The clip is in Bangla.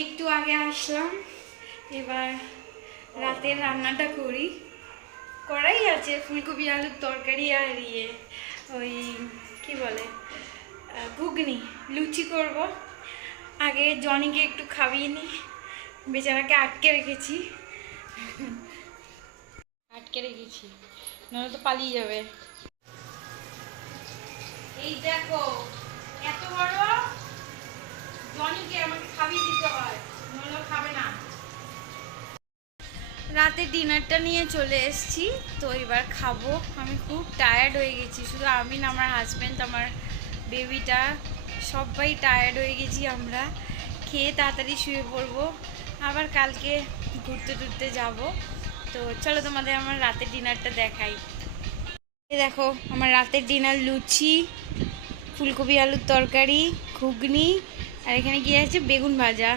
একটু আগে আসলাম, এবার রাতের রান্নাটা করি। করাই আছে ফুলকপি আলুর তরকারি আর ওই কি বলে ঘুগনি, লুচি করব। আগে জনিকে একটু খাইয়ে নি, বেচারাকে আটকে রেখেছি নাহলে তো পালিয়ে যাবে। এই দেখো এত বড় জনিকে আমাকে খাইয়ে দিতে হয়, নাহলে খাবে না। রাতে ডিনারটা নিয়ে চলে এসেছি, তো এবার খাবো। আমি খুব টায়ার্ড হয়ে গেছি, শুধু আমি না, আমার হাজব্যান্ড, আমার বেবিটা, সবাই টায়ার্ড হয়ে গেছি আমরা। খেয়ে তাড়াতাড়ি শুয়ে পড়বো, আবার কালকে ঘুরতে টুরতে যাব। তো চলো তোমাদের আমার রাতের ডিনারটা দেখাই। এই দেখো আমার রাতের ডিনার, লুচি, ফুলকপি আলুর তরকারি, ঘুগনি, আর এখানে কি আছে বেগুন ভাজা।